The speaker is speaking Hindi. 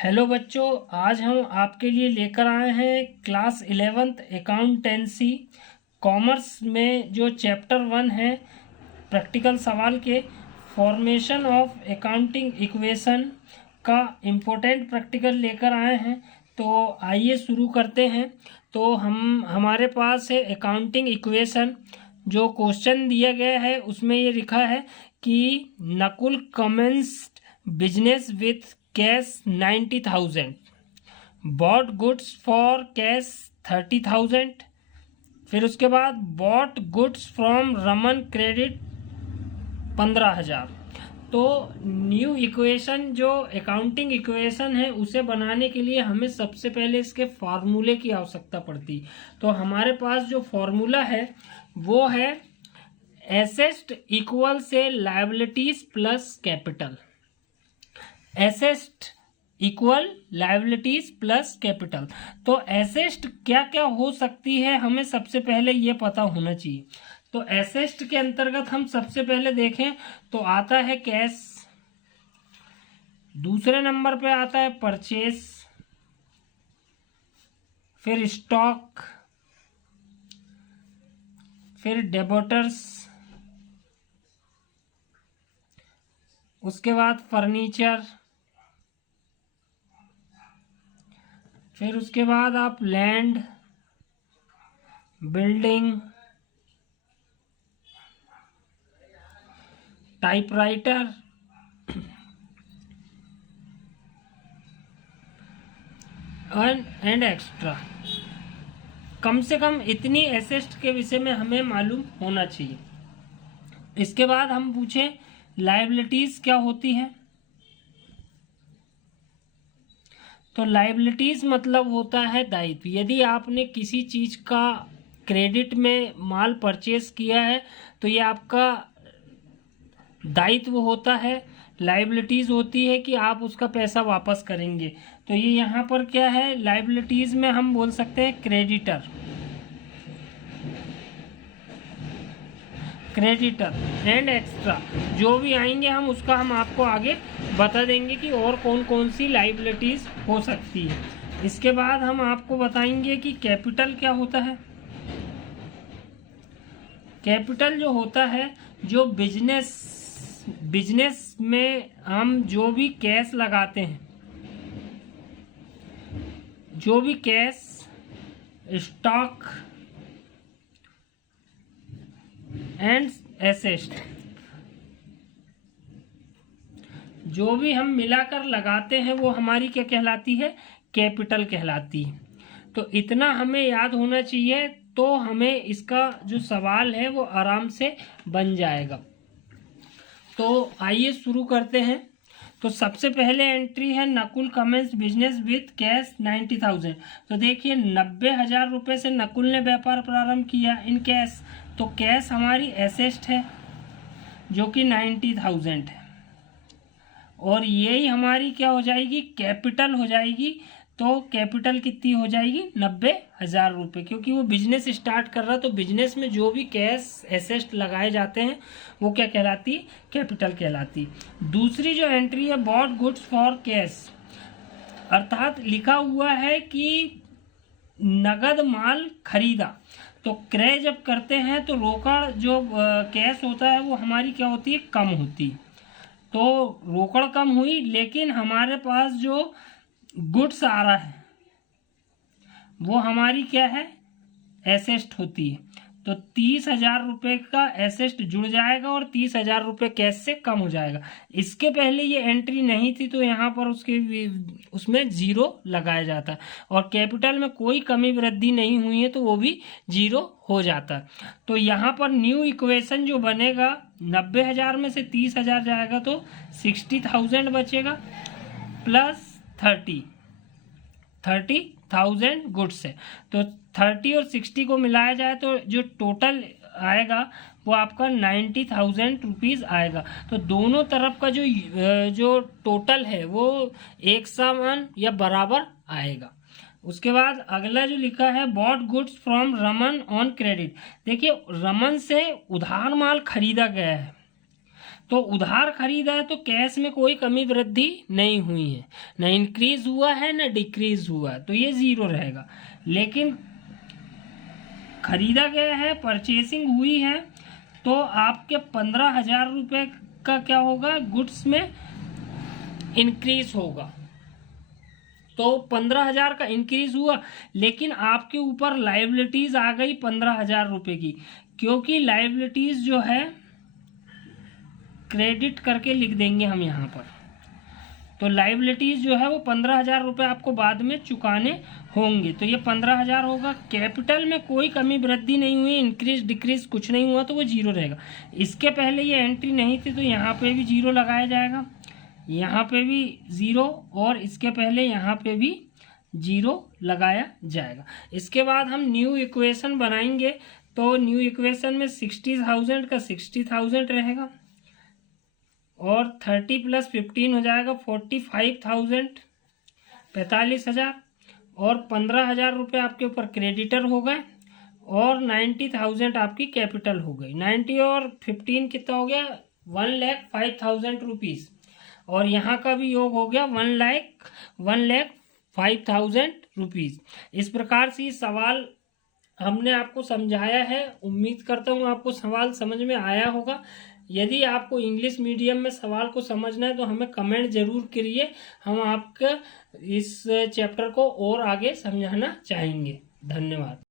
हेलो बच्चों, आज हम आपके लिए लेकर आए हैं क्लास 11th अकाउंटेंसी कॉमर्स में जो चैप्टर 1 है प्रैक्टिकल सवाल के फॉर्मेशन ऑफ अकाउंटिंग इक्वेशन का इम्पोर्टेंट प्रैक्टिकल लेकर आए हैं। तो आइए शुरू करते हैं। तो हमारे पास है अकाउंटिंग इक्वेशन। जो क्वेश्चन दिया गया है उसमें ये लिखा है कि Nakul commenced business with cash 90,000, bought goods for cash 30,000। फिर उसके बाद bought goods from Raman credit 15,000। तो न्यू इक्वेशन जो अकाउंटिंग इक्वेशन है उसे बनाने के लिए हमें सबसे पहले इसके फार्मूले की आवश्यकता पड़ती। तो हमारे पास जो फार्मूला है वो है एसेट इक्वल से liabilities plus capital. Asset equal liabilities plus capital. तो एसेट क्या क्या हो सकती है हमें सबसे पहले ये पता होना चाहिए। तो एसेट के अंतर्गत हम सबसे पहले देखें तो आता है कैश, दूसरे नंबर पे आता है परचेस, फिर स्टॉक, फिर डेबोटर्स, उसके बाद फर्नीचर, फिर उसके बाद आप land, building, typewriter, and extra. कम से कम इतनी एसेट के विषय में हमें मालूम होना चाहिए। इसके बाद हम पूछें लायबिलिटीज क्या होती है। तो लायबिलिटीज मतलब होता है दायित्व। यदि आपने किसी चीज का क्रेडिट में माल परचेस किया है तो ये आपका दायित्व होता है। लायबिलिटीज होती है कि आप उसका पैसा वापस करेंगे। तो ये यहाँ पर क्या है, लायबिलिटीज में हम बोल सकते हैं क्रेडिटर, क्रेडिटर एंड एक्स्ट्रा। जो भी आएंगे हम उसका हम आपको आगे बता देंगे कि और कौन कौन सी लायबिलिटीज हो सकती है। इसके बाद हम आपको बताएंगे कि कैपिटल क्या होता है। कैपिटल जो होता है, जो बिजनेस में हम जो भी कैश लगाते हैं, जो भी कैश, स्टॉक एंड एसेट, जो भी हम मिलाकर लगाते हैं वो हमारी क्या कहलाती है, कैपिटल कहलाती है। तो इतना हमें याद होना चाहिए तो हमें इसका जो सवाल है वो आराम से बन जाएगा। तो आइए शुरू करते हैं। तो सबसे पहले एंट्री है Nakul commences business with cash 90,000। तो देखिए 90,000 रुपये से नकुल ने व्यापार प्रारंभ किया इन कैश। तो कैश हमारी एसेट है जो कि 90,000 है, और यही हमारी क्या हो जाएगी, कैपिटल हो जाएगी। तो कैपिटल कितनी हो जाएगी, 90,000 रुपये, क्योंकि वो बिजनेस स्टार्ट कर रहा है। तो बिजनेस में जो भी कैश एसेट लगाए जाते हैं वो क्या कहलाती है, कैपिटल कहलाती है। दूसरी जो एंट्री है बॉट गुड्स फॉर कैश, अर्थात लिखा हुआ है कि नगद माल खरीदा। तो क्रय जब करते हैं तो रोकड़ जो कैश होता है वो हमारी क्या होती है, कम होती है। तो रोकड़ कम हुई, लेकिन हमारे पास जो गुड्स आ रहा है वो हमारी क्या है, एसेट होती है। तो 30,000 रुपये का एसेट जुड़ जाएगा और 30,000 रुपये कैश से कम हो जाएगा। इसके पहले ये एंट्री नहीं थी तो यहाँ पर उसमें जीरो लगाया जाता है, और कैपिटल में कोई कमी वृद्धि नहीं हुई है तो वो भी जीरो हो जाता है। तो यहाँ पर न्यू इक्वेशन जो बनेगा, 90,000 में से 30,000 जाएगा तो 60,000 बचेगा, प्लस 30,000 गुड्स है। तो 30 और 60 को मिलाया जाए तो जो टोटल आएगा वो आपका 90,000 रुपीज़ आएगा। तो दोनों तरफ का जो टोटल है वो एक समान या बराबर आएगा। उसके बाद अगला जो लिखा है bought goods from Raman on credit. देखिए रमन से उधार माल खरीदा गया है। तो उधार खरीदा है तो कैश में कोई कमी वृद्धि नहीं हुई है, न इंक्रीज हुआ है न डिक्रीज हुआ है, तो ये 0 रहेगा। लेकिन खरीदा गया है, परचेसिंग हुई है, तो आपके 15,000 रुपये का क्या होगा, गुड्स में इंक्रीज होगा। तो 15,000 का इंक्रीज हुआ, लेकिन आपके ऊपर लायबिलिटीज आ गई 15,000 रुपये की, क्योंकि लायबिलिटीज जो है क्रेडिट करके लिख देंगे हम यहाँ पर। तो लायबिलिटीज जो है वो 15,000 रुपये आपको बाद में चुकाने होंगे, तो ये 15,000 होगा। कैपिटल में कोई कमी वृद्धि नहीं हुई, इंक्रीज डिक्रीज कुछ नहीं हुआ, तो वो 0 रहेगा। इसके पहले ये एंट्री नहीं थी तो यहाँ पे भी 0 लगाया जाएगा, यहाँ पे भी 0, और इसके पहले यहाँ पे भी 0 लगाया जाएगा। इसके बाद हम न्यू इक्वेशन बनाएंगे, तो न्यू इक्वेशन में 60,000 का 60,000 रहेगा, और 30 + 15 हो जाएगा 45,000, 45,000, और 15,000 रुपये आपके ऊपर क्रेडिटर हो गए, और 90,000 आपकी कैपिटल हो गई। 90 और 15 कितना हो गया, 1,05,000 रुपीज़, और यहाँ का भी योग हो गया 1,05,000 रुपीज़। इस प्रकार से सवाल हमने आपको समझाया है। उम्मीद करता हूँ आपको सवाल समझ में आया होगा। यदि आपको इंग्लिश मीडियम में सवाल को समझना है तो हमें कमेंट जरूर करिए, हम आपका इस चैप्टर को और आगे समझाना चाहेंगे। धन्यवाद।